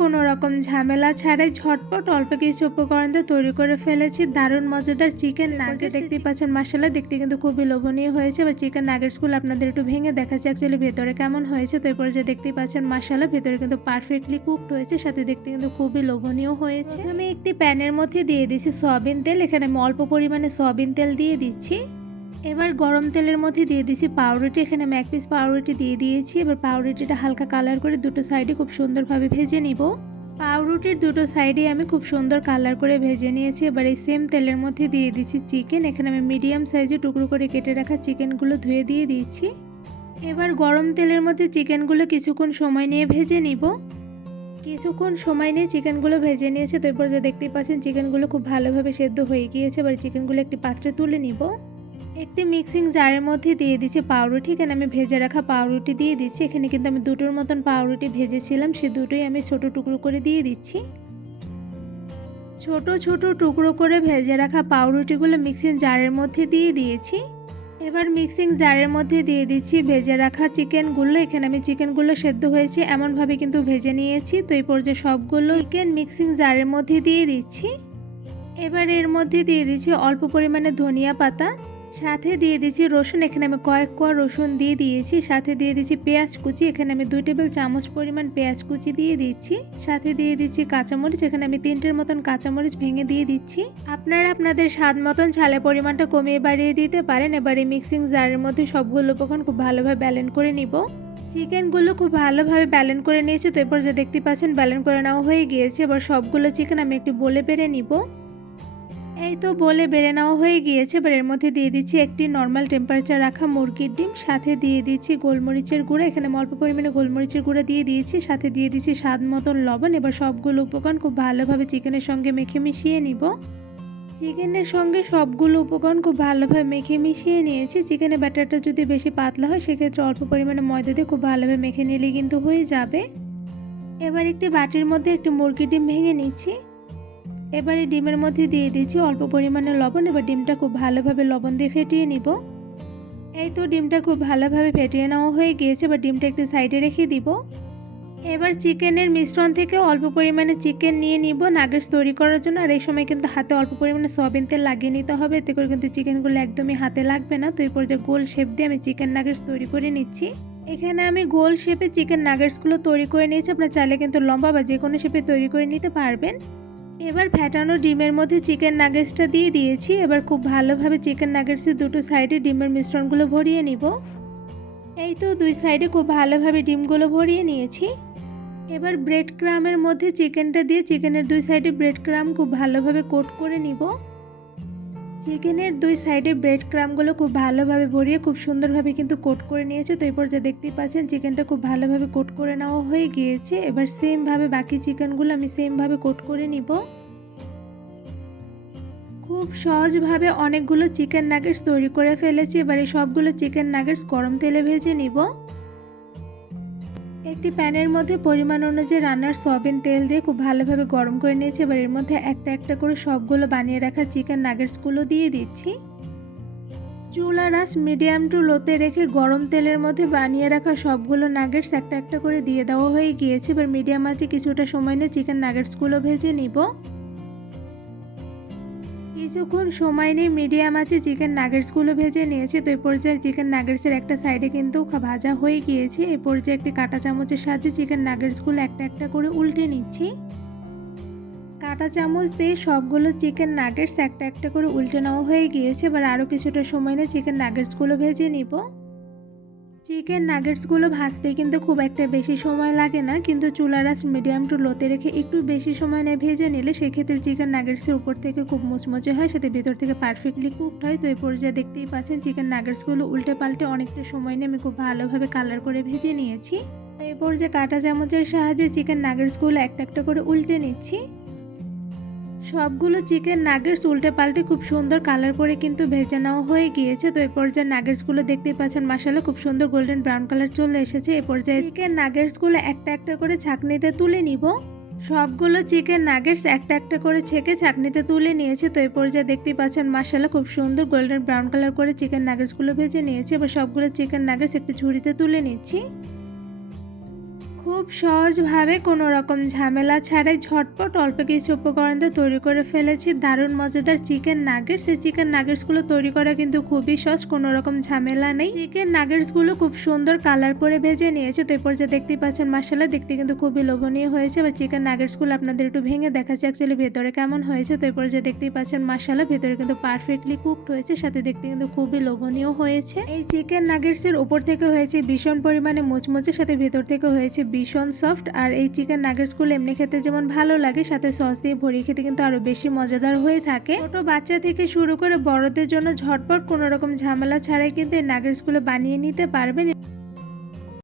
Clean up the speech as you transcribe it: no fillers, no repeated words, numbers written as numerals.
কোনো রকম ঝামেলা ছাড়াই ঝটপট অল্প কিছু উপকরণ দিয়ে তৈরি করে ফেলেছি দারুণ মজাদার চিকেন নাগেট। দেখতেই পাচ্ছেন মাশাআল্লাহ দেখতে কিন্তু খুবই লোভনীয় হয়েছে। এবার চিকেন নাগেটসগুলো আপনাদের একটু ভেঙে দেখাচ্ছি অ্যাকচুয়ালি ভেতরে কেমন হয়েছে। তো এরপরে যে দেখতেই পাচ্ছেন মাশাআল্লাহ ভেতরে কিন্তু পারফেক্টলি কুকড হয়েছে, সাথে দেখতে কিন্তু খুবই লোভনীয় হয়েছে। আমি একটি প্যানের মধ্যে দিয়ে দিচ্ছি সয়াবিন তেল। এখানে আমি অল্প পরিমাণে সয়াবিন তেল দিয়ে দিচ্ছি। এবার গরম তেলের মধ্যে দিয়ে দিচ্ছি পাউরুটি। এখানে আমি 1 পিস পাউরুটি দিয়ে দিয়েছি। এবার পাউরুটিটা হালকা কালার করে দুটো সাইডে খুব সুন্দরভাবে ভেজে নিব। পাউরুটির দুটো সাইডে আমি খুব সুন্দর কালার করে ভেজে নিয়েছি। এবার এই সেম তেলের মধ্যে দিয়ে দিচ্ছি চিকেন। এখানে আমি মিডিয়াম সাইজে টুকরো করে কেটে রাখা চিকেনগুলো ধুয়ে দিয়ে দিচ্ছি। এবার গরম তেলের মধ্যে চিকেনগুলো কিছুক্ষণ সময় নিয়ে ভেজে নিব। কিছুক্ষণ সময় নিয়ে চিকেনগুলো ভেজে নিয়েছে। তো এরপর যে দেখতেই পাচ্ছেন চিকেনগুলো খুব ভালোভাবে সেদ্ধ হয়ে গিয়েছে। এবার চিকেনগুলো একটি পাত্রে তুলে নিব। একটি মিক্সিং জারের মধ্যে দিয়ে দিচ্ছি পাউরুটি। এখানে আমি ভেজে রাখা পাউরুটি দিয়ে দিচ্ছি। এখানে কিন্তু আমি দুটোর মতন পাউরুটি ভেজেছিলাম, সে দুটোই আমি ছোট টুকরো করে দিয়ে দিচ্ছি। ছোট ছোট টুকরো করে ভেজে রাখা পাউরুটিগুলো মিক্সিং জারের মধ্যে দিয়ে দিয়েছি। এবার মিক্সিং জারের মধ্যে দিয়ে দিচ্ছি ভেজে রাখা চিকেনগুলো। এখানে আমি চিকেনগুলো সেদ্ধ হয়েছে এমনভাবে কিন্তু ভেজে নিয়েছি। তো এই পর্যায়ে সবগুলো চিকেন মিক্সিং জারের মধ্যে দিয়ে দিচ্ছি। এবার এর মধ্যে দিয়ে দিচ্ছি অল্প পরিমাণে ধনিয়া পাতা, সাথে দিয়ে দিচ্ছি রসুন। এখানে আমি কয়েক কোয়া রসুন দিয়ে দিয়েছি। সাথে দিয়ে দিচ্ছি পেঁয়াজ কুচি। এখানে আমি 2 টেবিল চামচ পরিমাণ পেঁয়াজ কুচি দিয়ে দিচ্ছি। সাথে দিয়ে দিচ্ছি কাঁচামরিচ। এখানে আমি 3টের মতন কাঁচামরিচ ভেঙে দিয়ে দিচ্ছি। আপনারা আপনাদের স্বাদ মতন ঝালের পরিমাণটা কমিয়ে বাড়িয়ে দিতে পারেন। এবার এই মিক্সিং জারের মধ্যে সবগুলো উপকরণ খুব ভালোভাবে ব্যালেন্ড করে নিব। চিকেনগুলো খুব ভালোভাবে ব্যালেন্ড করে নিয়েছি। তো এরপর যে দেখতে পাচ্ছেন ব্যালেন্ড করে নেওয়া হয়ে গিয়েছে। এবার সবগুলো চিকেন আমি একটু বলে বেড়ে নিব। এই তো বলে বেড়ে নেওয়া হয়ে গিয়েছে। এবার এর মধ্যে দিয়ে দিচ্ছি একটি নর্মাল টেম্পারেচার রাখা মুরগির ডিম, সাথে দিয়ে দিচ্ছি গোলমরিচের গুঁড়া। এখানে আমি অল্প পরিমাণে গোলমরিচের গুঁড়া দিয়ে দিয়েছি। সাথে দিয়ে দিচ্ছি স্বাদ মতন লবণ। এবার সবগুলো উপকরণ খুব ভালোভাবে চিকেনের সঙ্গে মেখে মিশিয়ে নিব। চিকেনের সঙ্গে সবগুলো উপকরণ খুব ভালোভাবে মেখে মিশিয়ে নিয়েছি। চিকেনের ব্যাটারটা যদি বেশি পাতলা হয় সেক্ষেত্রে অল্প পরিমাণে ময়দা দিয়ে খুব ভালোভাবে মেখে নিলে কিন্তু হয়ে যাবে। এবার একটি বাটির মধ্যে একটি মুরগির ডিম ভেঙে নিচ্ছি। এবার এই ডিমের মধ্যে দিয়ে দিচ্ছি অল্প পরিমাণে লবণ। এবার ডিমটা খুব ভালোভাবে লবণ দিয়ে ফেটিয়ে নিব। এই তো ডিমটা খুব ভালোভাবে ফেটিয়ে নেওয়া হয়ে গিয়েছে। এবার ডিমটা একটি সাইডে রেখে দিব। এবার চিকেনের মিশ্রণ থেকে অল্প পরিমাণে চিকেন নিয়ে নিব নাগেটস তৈরি করার জন্য। আর এই সময় কিন্তু হাতে অল্প পরিমাণে সয়াবিন তেল লাগিয়ে নিতে হবে, এতে করে কিন্তু চিকেনগুলো একদমই হাতে লাগবে না। তো এই পর্যায়ে গোল শেপ দিয়ে আমি চিকেন নাগেটস তৈরি করে নিচ্ছি। এখানে আমি গোল শেপে চিকেন নাগেটসগুলো তৈরি করে নিয়েছি। আপনারা চাইলে কিন্তু লম্বা বা যে কোনো শেপে তৈরি করে নিতে পারবেন। এবার ফ্যাটানো ডিমের মধ্যে চিকেন নাগেটসটা দিয়ে দিয়েছি। এবার খুব ভালোভাবে চিকেন নাগেটসের দুটো সাইডে ডিমের মিশ্রণগুলো ভরিয়ে নিব। এই তো 2 সাইডে খুব ভালোভাবে ডিমগুলো ভরিয়ে নিয়েছি। এবার ব্রেড ক্রামের মধ্যে চিকেনটা দিয়ে চিকেনের 2 সাইডে ব্রেড ক্রাম খুব ভালোভাবে কোট করে নিব। চিকেনের 2 সাইডে ব্রেড ক্রামগুলো খুব ভালোভাবে ভরিয়ে খুব সুন্দরভাবে কিন্তু কোট করে নিয়েছে। তো এরপর যে দেখতেই পাচ্ছেন চিকেনটা খুব ভালোভাবে কোট করে নেওয়া হয়ে গিয়েছে। এবার সেমভাবে বাকি চিকেনগুলো আমি সেমভাবে কোট করে নিব। খুব সহজভাবে অনেকগুলো চিকেন নাগেটস তৈরি করে ফেলেছি। এবার এই সবগুলো চিকেন নাগেটস গরম তেলে ভেজে নিব। একটি প্যানের মধ্যে পরিমাণ অনুযায়ী রান্নার সয়াবিন তেল দিয়ে খুব ভালোভাবে গরম করে নিয়েছি। এবার এর মধ্যে একটা একটা করে সবগুলো বানিয়ে রাখা চিকেন নাগেটসগুলো দিয়ে দিচ্ছি। চুলার আঁচ মিডিয়াম টু লোতে রেখে গরম তেলের মধ্যে বানিয়ে রাখা সবগুলো নাগেটস একটা একটা করে দিয়ে দেওয়া হয়ে গিয়েছে। এবার মিডিয়াম আঁচে কিছুটা সময় নিয়ে চিকেন নাগেটসগুলো ভেজে নিব। কিছুক্ষণ সময় নিয়ে মিডিয়াম আঁচে চিকেন নাগেটসগুলো ভেজে নিয়েছি। তো এই পর্যায়ে চিকেন নাগেটসের একটা সাইডে কিন্তু ভাজা হয়ে গিয়েছে। এই পর্যায়ে একটি কাঁটা চামচের সাহায্যে চিকেন নাগেটসগুলো একটা একটা করে উল্টে নিচ্ছি। কাঁটা চামচ দিয়ে সবগুলো চিকেন নাগেটস একটা একটা করে উল্টে নেওয়া হয়ে গিয়েছে। এবার আরও কিছুটা সময় নিয়ে চিকেন নাগেটসগুলো ভেজে নিব। চিকেন নাগেটসগুলো ভাজতে কিন্তু খুব একটা বেশি সময় লাগে না, কিন্তু চুলার আঁচ মিডিয়াম টু লোতে রেখে একটু বেশি সময় নিয়ে ভেজে নিলে সেক্ষেত্রে চিকেন নাগেটসের উপর থেকে খুব মুচমুচে হয়, সাথে ভেতর থেকে পারফেক্টলি কুকড হয়। তো এই পর্যায়ে দেখতেই পাচ্ছেন চিকেন নাগেটসগুলো উল্টে পাল্টে অনেকটা সময় নিয়ে আমি খুব ভালোভাবে কালার করে ভেজে নিয়েছি। এই পর্যায়ে কাঁটা চামচের সাহায্যে চিকেন নাগেটসগুলো একটা একটা করে উল্টে নিচ্ছি। সবগুলো চিকেন নাগেটস উল্টে পাল্টে খুব সুন্দর কালার করে কিন্তু ভেজে নেওয়া হয়ে গিয়েছে। তো এই পর্যায়ে নাগেটসগুলো দেখতেই পাচ্ছেন মাশাআল্লাহ খুব সুন্দর গোল্ডেন ব্রাউন কালার চলে এসেছে। এই পর্যায়ে চিকেন নাগেটসগুলো একটা একটা করে ছাঁকনিতে তুলে নিব। সবগুলো চিকেন নাগেটস একটা একটা করে ছেঁকে ছাঁকনিতে তুলে নিয়েছে। তো এই পর্যায়ে দেখতেই পাচ্ছেন মাশাআল্লাহ খুব সুন্দর গোল্ডেন ব্রাউন কালার করে চিকেন নাগেটসগুলো ভেজে নিয়েছে। এবার সবগুলো চিকেন নাগেটস একটু ঝুড়িতে তুলে নিচ্ছি। খুব খুব সহজভাবে কোনো রকম ঝামেলা ছাড়াই ঝটপট অল্প কিছু উপকরণ দিয়ে তৈরি করে ফেলেছি দারুণ মজাদার চিকেন নাগেটস। এই চিকেন নাগেটসগুলো তৈরি করা কিন্তু খুবই সহজ, কোনো রকম ঝামেলা নেই। চিকেন নাগেটসগুলো খুব সুন্দর কালার করে ভেজে নিয়েছে। তো এরপর যে দেখতেই পাচ্ছেন মাশাআল্লাহ দেখতে কিন্তু খুবই লোভনীয় হয়েছে। এবার চিকেন নাগেটসগুলো আপনাদের একটু ভেঙে দেখাচ্ছি অ্যাকচুয়ালি ভেতরে কেমন হয়েছে। তো এরপর যে দেখতেই পাচ্ছেন মাশাআল্লাহ ভেতরে কিন্তু পারফেক্টলি কুকড হয়েছে, সাথে দেখতে কিন্তু খুবই লোভনীয় হয়েছে। এই চিকেন নাগেটসের উপর থেকে হয়েছে ভীষণ পরিমাণে মুচমুচে, সাথে ভেতর থেকে হয়েছে ভীষণ সফট। আর এই চিকেন নাগেটসগুলো এমনি খেতে যেমন ভালো লাগে, সাথে সস দিয়ে ভরিয়ে খেতে কিন্তু আরো বেশি মজাদার হয়ে থাকে। ছোট বাচ্চা থেকে শুরু করে বড়দের জন্য ঝটপট কোনো রকম ঝামেলা ছাড়াই কিন্তু এই নাগেটসগুলো বানিয়ে নিতে পারবেন।